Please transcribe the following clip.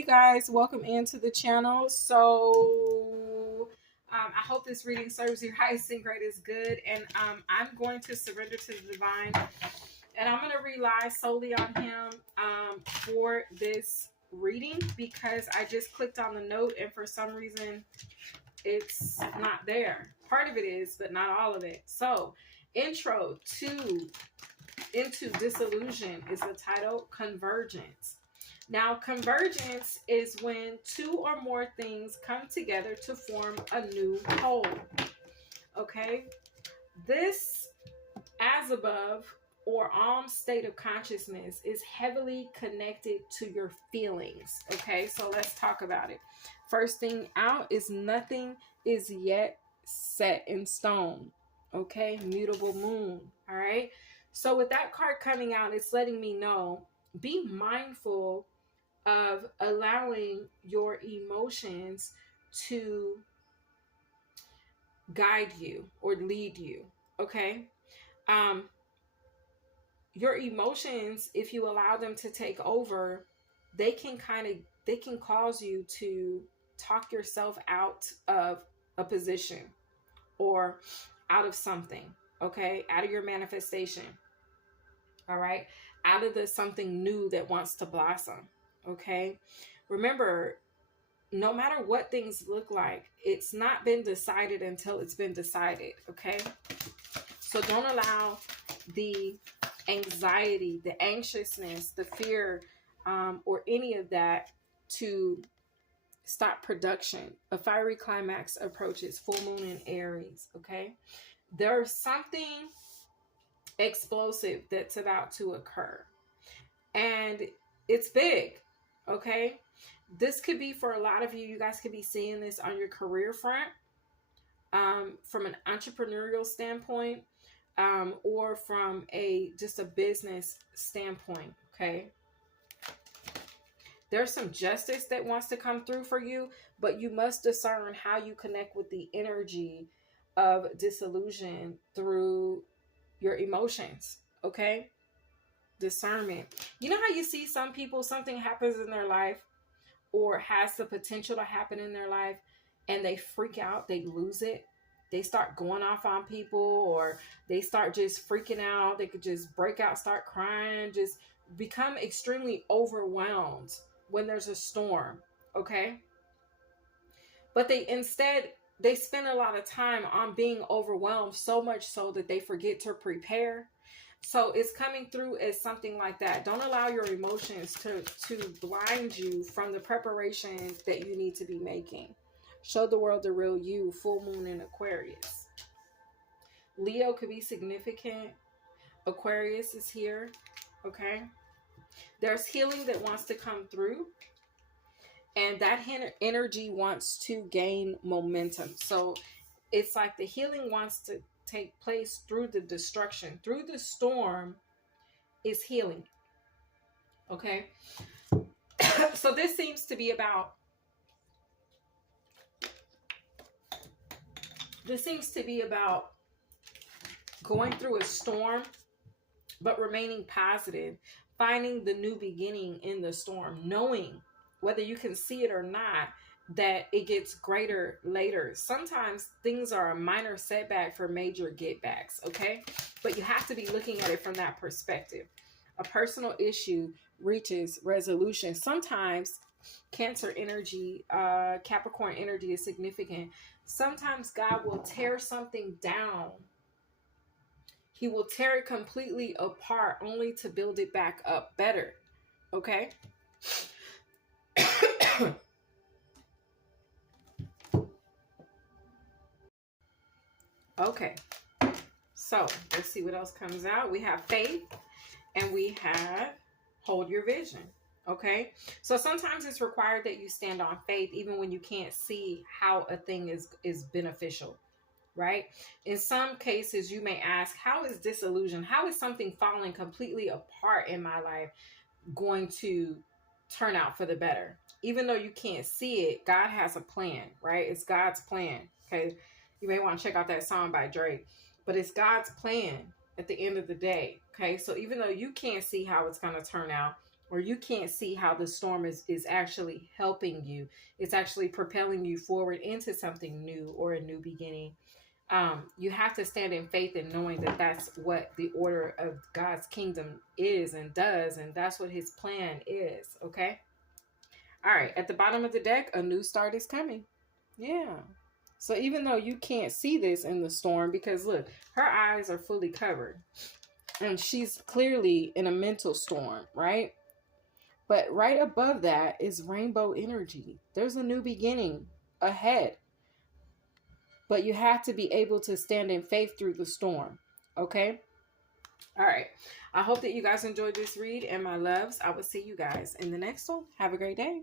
you guys, welcome into the channel. I hope this reading serves your highest and greatest good, and I'm going to surrender to the divine, and I'm going to rely solely on him for this reading, because I just clicked on the note and for some reason it's not there. Part of it is, but not all of it. So intro into Dissolution is the title. Convergence. Now, convergence is when two or more things come together to form a new whole. Okay? This as above or state of consciousness is heavily connected to your feelings. Okay? So let's talk about it. First thing out is nothing is yet set in stone. Okay? Mutable moon. All right? So with that card coming out, it's letting me know, be mindful of allowing your emotions to guide you or lead you. Okay? Your emotions, if you allow them to take over, they can cause you to talk yourself out of a position or out of something. Okay? Out of your manifestation. All right? Out of the something new that wants to blossom. Okay? Remember, no matter what things look like, it's not been decided until it's been decided. Okay? So don't allow the anxiety, the anxiousness, the fear, or any of that to stop production. A fiery climax approaches. Full moon in Aries. Okay? There's something explosive that's about to occur, and it's big. Okay, this could be for a lot of you. You guys could be seeing this on your career front, from an entrepreneurial standpoint, or from just a business standpoint. Okay, there's some justice that wants to come through for you, but you must discern how you connect with the energy of disillusion through your emotions. Okay? Discernment. You know how you see some people, something happens in their life or has the potential to happen in their life, and they freak out, they lose it. They start going off on people, or they start just freaking out. They could just break out, start crying, just become extremely overwhelmed when there's a storm. Okay? But they spend a lot of time on being overwhelmed, so much so that they forget to prepare. So it's coming through as something like that. Don't allow your emotions to blind you from the preparation that you need to be making. Show the world the real you. Full moon in Aquarius. Leo could be significant. Aquarius is here. Okay? There's healing that wants to come through, and that energy wants to gain momentum. So it's like the healing wants to take place through the destruction. Through the storm is healing. Okay? So this seems to be about going through a storm, but remaining positive, finding the new beginning in the storm, knowing, whether you can see it or not, that it gets greater later. Sometimes things are a minor setback for major getbacks, okay? But you have to be looking at it from that perspective. A personal issue reaches resolution. Sometimes Cancer energy, Capricorn energy is significant. Sometimes God will tear something down. He will tear it completely apart only to build it back up better, okay? Okay, so let's see what else comes out. We have faith, and we have hold your vision. Okay, so sometimes it's required that you stand on faith even when you can't see how a thing is beneficial, right? In some cases, you may ask, how is disillusion, how is something falling completely apart in my life going to turn out for the better? Even though you can't see it, God has a plan, right? It's God's plan. Okay, you may want to check out that song by Drake, but it's God's plan at the end of the day. Okay, so even though you can't see how it's going to turn out, or you can't see how the storm is actually helping you. It's actually propelling you forward into something new or a new beginning. You have to stand in faith and knowing that that's what the order of God's kingdom is and does, and that's what his plan is. Okay. All right. At the bottom of the deck, a new start is coming. Yeah. So even though you can't see this in the storm, because look, her eyes are fully covered and she's clearly in a mental storm, right? But right above that is rainbow energy. There's a new beginning ahead. But you have to be able to stand in faith through the storm. Okay? All right. I hope that you guys enjoyed this read. And my loves, I will see you guys in the next one. Have a great day.